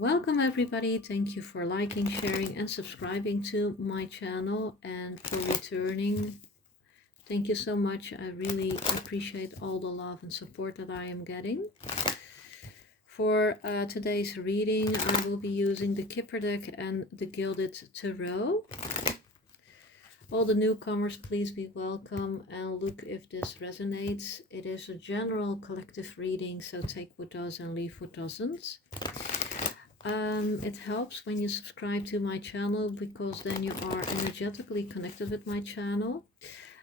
Welcome everybody, thank you for liking, sharing and subscribing to my channel and for returning. Thank you so much. I really appreciate all the love and support that I am getting. For today's reading, I will be using the Kipper deck and the Gilded Tarot. All the newcomers, please be welcome and look if this resonates. It is a general collective reading, so take what does and leave what doesn't. It helps when you subscribe to my channel because then you are energetically connected with my channel.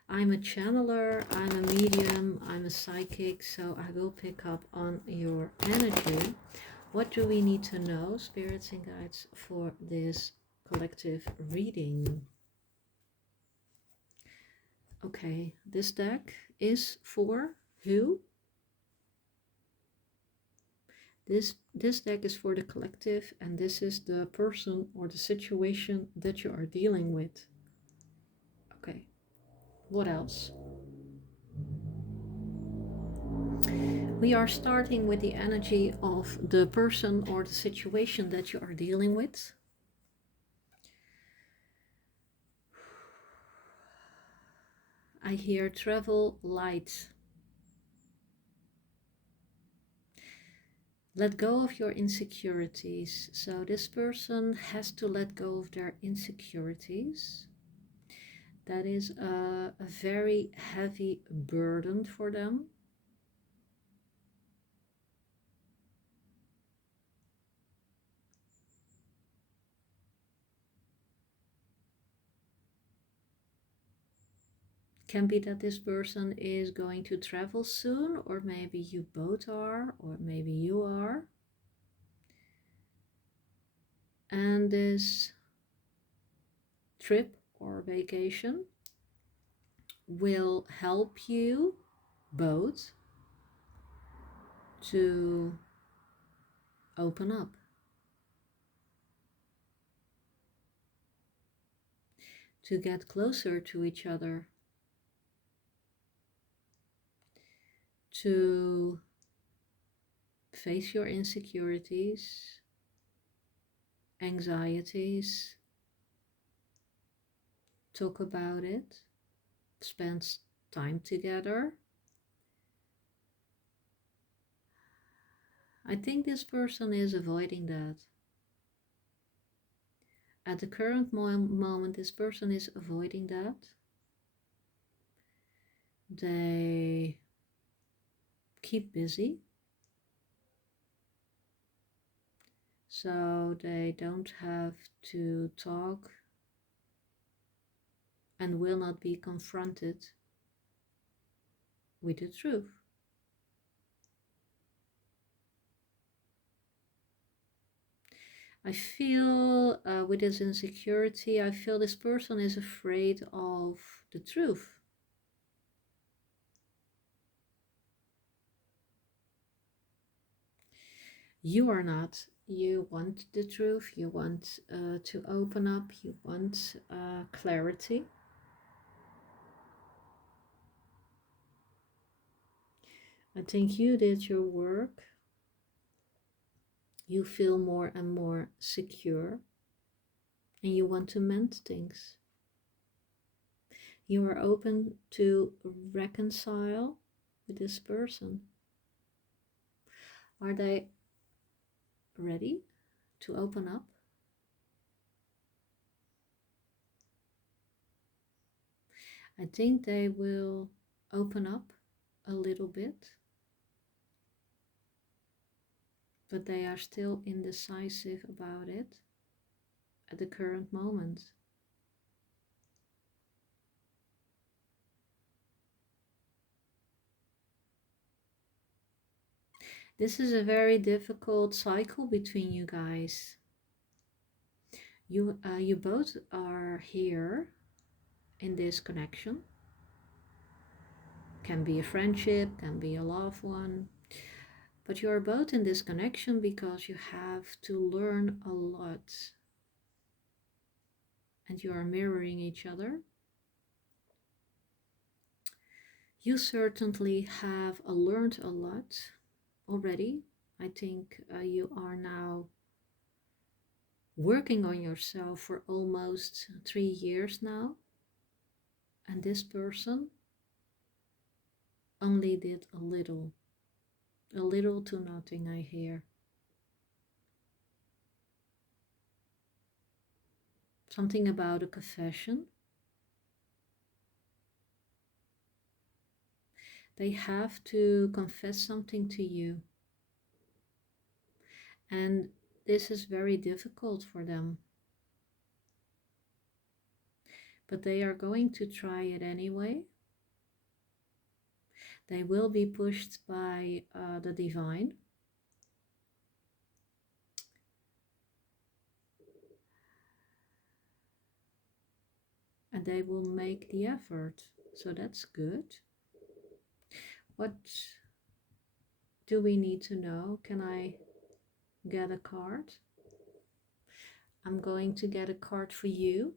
I'm a channeler, I'm a medium, I'm a psychic, so I will pick up on your energy. What do we need to know, spirits and guides, for this collective reading? Okay, this deck is for who? This deck is for the collective, and this is the person or the situation that you are dealing with. Okay, what else? We are starting with the energy of the person or the situation that you are dealing with. I hear travel, light. Let go of your insecurities. So this person has to let go of their insecurities. That is a very heavy burden for them. Can be that this person is going to travel soon, or maybe you both are, or maybe you are. And this trip or vacation will help you both to open up, to get closer to each other, to face your insecurities, anxieties, talk about it, spend time together. I think this person is avoiding that. At the current moment, this person is avoiding that. They keep busy, so they don't have to talk and will not be confronted with the truth. I feel with this insecurity, I feel this person is afraid of the truth. You are not. You want the truth, you want to open up, you want clarity. I think you did your work. You feel more and more secure and you want to mend things. You are open to reconcile with this person. Are they ready to open up? I think they will open up a little bit, but they are still indecisive about it at the current moment. This is a very difficult cycle between you guys. You both are here in this connection. Can be a friendship, can be a loved one, but you are both in this connection because you have to learn a lot and you are mirroring each other. You certainly have learned a lot already. I think you are now working on yourself for almost 3 years now, and this person only did a little to nothing, I hear. Something about a confession. They have to confess something to you. And this is very difficult for them. But they are going to try it anyway. They will be pushed by the divine. And they will make the effort. So that's good. What do we need to know? Can I get a card? I'm going to get a card for you.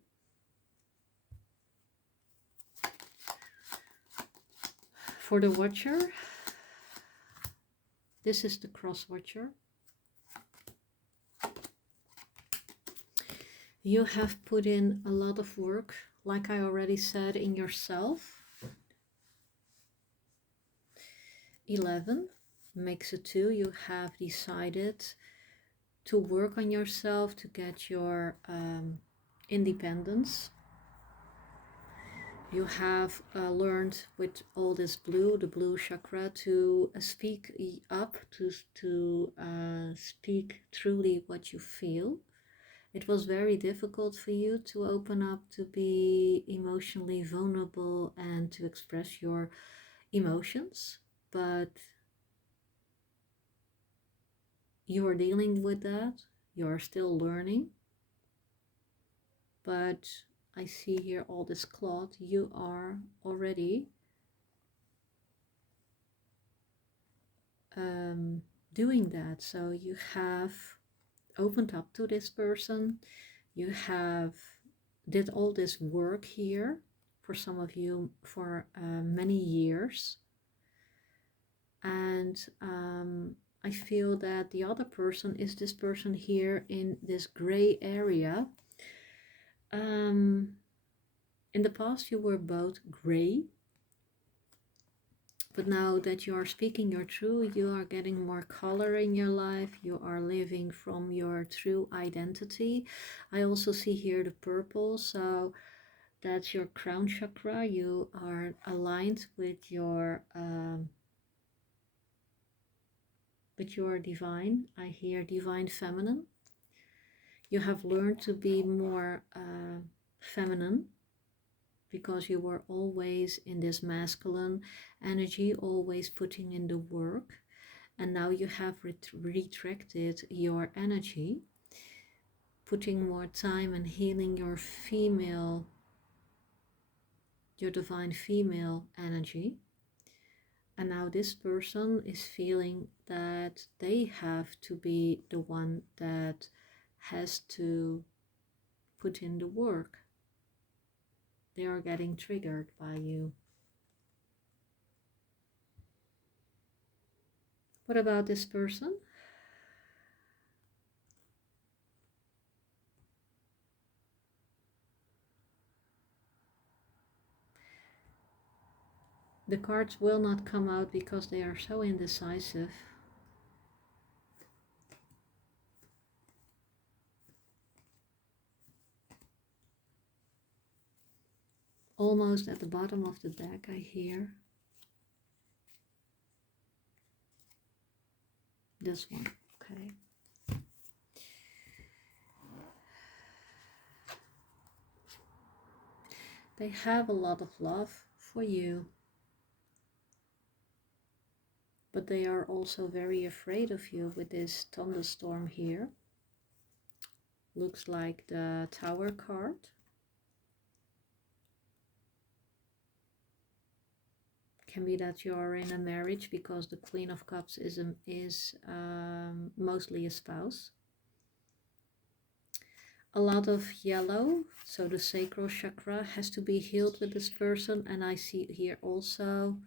For the watcher, this is the cross watcher. You have put in a lot of work, like I already said, in yourself. 11 makes it 2. You have decided to work on yourself to get your independence. You have learned with all this blue, the blue chakra, to speak up, to speak truly what you feel. It was very difficult for you to open up, to be emotionally vulnerable and to express your emotions, but you are dealing with that. You are still learning, but I see here all this cloth. You are already doing that. So you have opened up to this person. You have did all this work here, for some of you, for many years. And I feel that the other person is this person here in this gray area. In the past you were both gray, but now that you are speaking your truth, you are getting more color in your life. You are living from your true identity. I also see here the purple, so that's your crown chakra. You are aligned with your divine. I hear divine feminine. You have learned to be more feminine, because you were always in this masculine energy, always putting in the work. And now you have retracted your energy, putting more time and healing your female, your divine female energy. And now this person is feeling that they have to be the one that has to put in the work. They are getting triggered by you. What about this person? The cards will not come out because they are so indecisive. Almost at the bottom of the deck, I hear this one. Okay. They have a lot of love for you, but they are also very afraid of you with this thunderstorm here. Looks like the Tower card. Can be that you are in a marriage, because the Queen of Cups is mostly a spouse. A lot of yellow, so the sacral chakra has to be healed with this person. And I see here also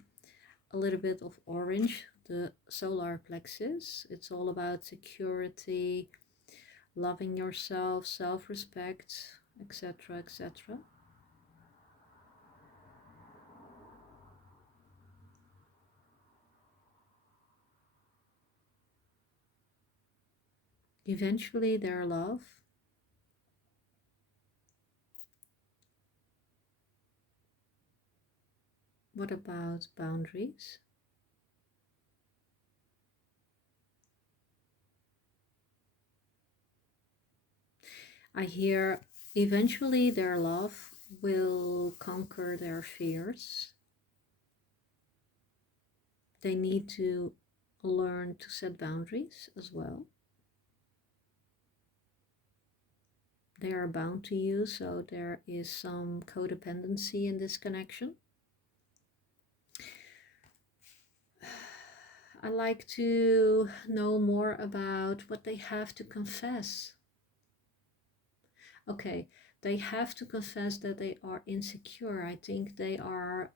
a little bit of orange, the solar plexus. It's all about security, loving yourself, self-respect, etc., etc. Eventually their love. What about boundaries? I hear eventually their love will conquer their fears. They need to learn to set boundaries as well. They are bound to you, so there is some codependency in this connection. I like to know more about what they have to confess. Okay, they have to confess that they are insecure. I think they are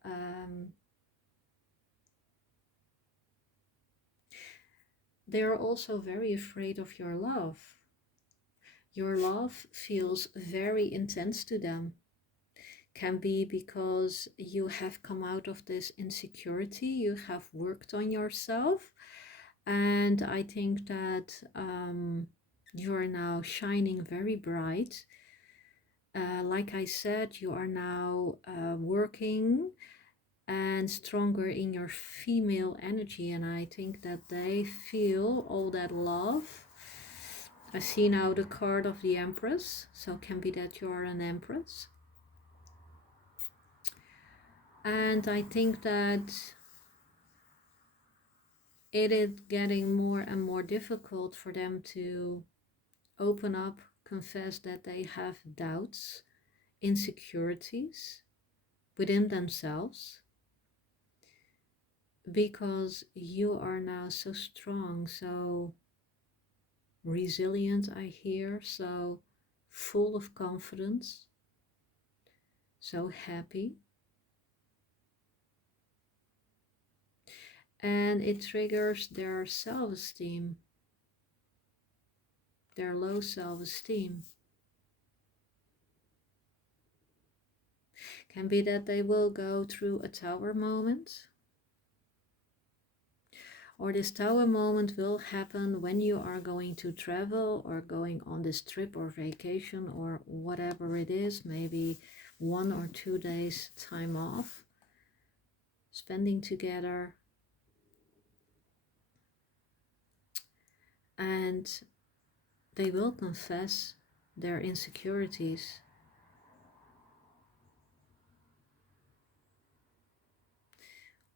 also very afraid of your love. Your love feels very intense to them. Can be because you have come out of this insecurity, you have worked on yourself, and I think that you are now shining very bright. Like I said, you are now working and stronger in your female energy, and I think that they feel all that love. I see now the card of the Empress, so it can be that you are an Empress. And I think that it is getting more and more difficult for them to open up, confess that they have doubts, insecurities within themselves, because you are now so strong, so resilient, I hear, so full of confidence, so happy. And it triggers their self-esteem, their low self-esteem. Can be that they will go through a tower moment, or this tower moment will happen when you are going to travel or going on this trip or vacation or whatever it is, maybe 1 or 2 days time off, spending together. And they will confess their insecurities.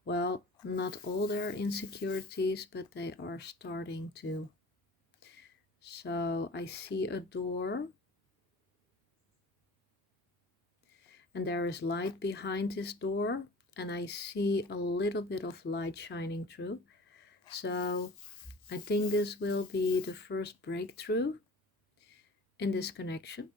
Well, not all their insecurities, but they are starting to. So I see a door, and there is light behind this door, and I see a little bit of light shining through. So I think this will be the first breakthrough in this connection.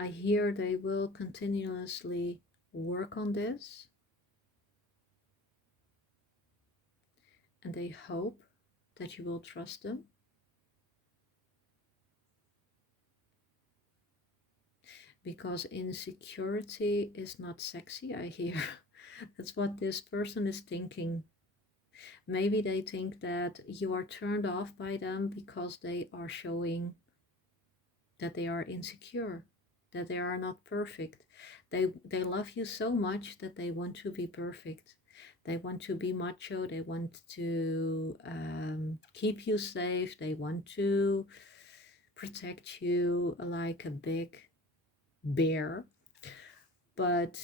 I hear they will continuously work on this, and they hope that you will trust them. Because insecurity is not sexy, I hear. That's what this person is thinking. Maybe they think that you are turned off by them because they are showing that they are insecure, that they are not perfect. They love you so much that they want to be perfect. They want to be macho, they want to keep you safe, they want to protect you like a big bear. But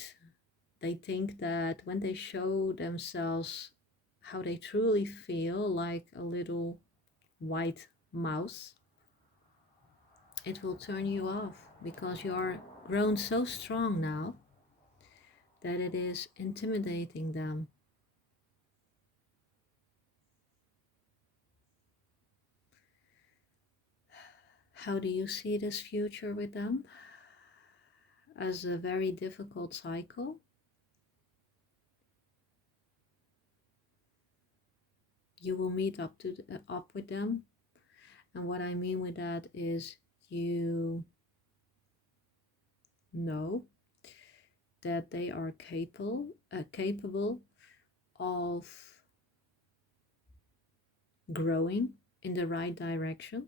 they think that when they show themselves how they truly feel, like a little white mouse, it will turn you off, because you are grown so strong now that it is intimidating them. How do you see this future with them? As a very difficult cycle? you will meet up with them. And what I mean with that is you know that they are capable of growing in the right direction.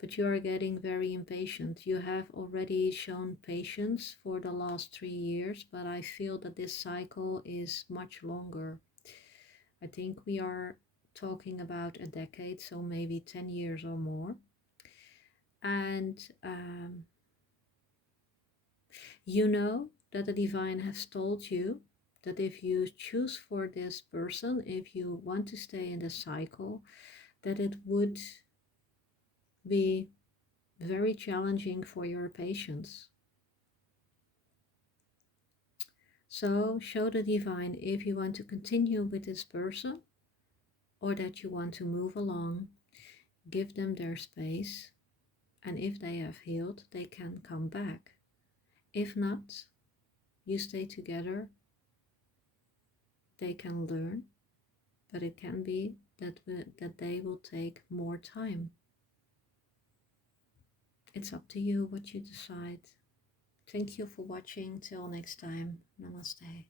But you are getting very impatient. You have already shown patience for the last 3 years, but I feel that this cycle is much longer. I think we are talking about a decade, so maybe 10 years or more. And you know that the divine has told you that if you choose for this person, if you want to stay in the cycle, that it would be very challenging for your patience. So show the divine if you want to continue with this person or that you want to move along. Give them their space, and if they have healed, they can come back. If not, you stay together. They can learn, but it can be that they will take more time. It's up to you what you decide. Thank you for watching. Till next time. Namaste.